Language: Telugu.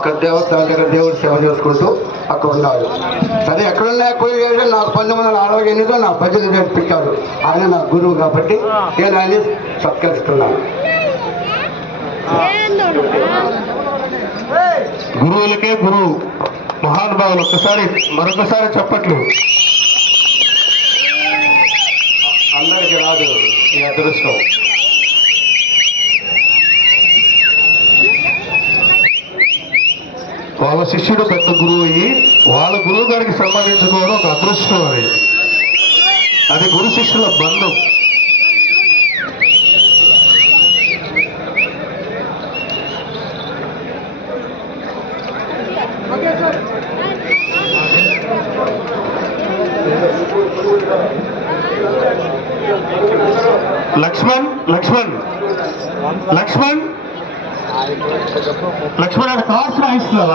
ఒక దేవత దగ్గర దేవుడు సేవ చేసుకుంటూ అక్కడ ఉన్నాడు. అదే ఎక్కడున్నా పోయి నాకు 1968లో నా భజన నేర్పించాడు. ఆయన నా గురువు కాబట్టి నేను ఆయన సత్కరిస్తున్నాను. గురువులకే గురువు మహానుభావులు మరొకసారి చెప్పట్లు. అందరికీ రాదు ఈ అదృష్టం. వాళ్ళ శిష్యుడు పెద్ద గురువు అయ్యి వాళ్ళ గురువు గారికి సంబంధించుకోవడం ఒక అదృష్టం. అది గురు శిష్యుల బంధం. లక్ష్మణ్ లక్ష్మణ్ లక్ష్మణ్ లక్ష్మణ్ కార్స్ రాయిస్తున్నావా?